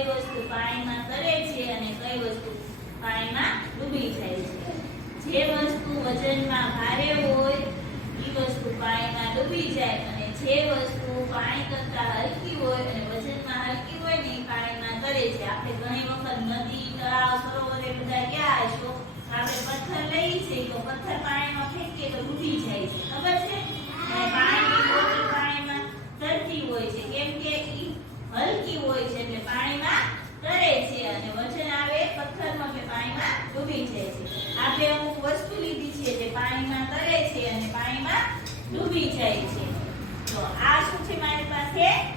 કઈ વસ્તુ પાણીમાં તરે છે અને કઈ વસ્તુ પાણીમાં ડૂબી જાય છે. જે વસ્તુ વજનમાં ભારે હોય એ વસ્તુ પાણીમાં ડૂબી જાય અને જે વસ્તુ પાણી કરતા હલકી હોય અને વજનમાં હલકી હોય ને એ પાણીમાં તરે છે. આપણે ઘણી વખત નદી, તળાવ, સરોવર ડૂબી જાય છે. તો આ શું છે મારી પાસે?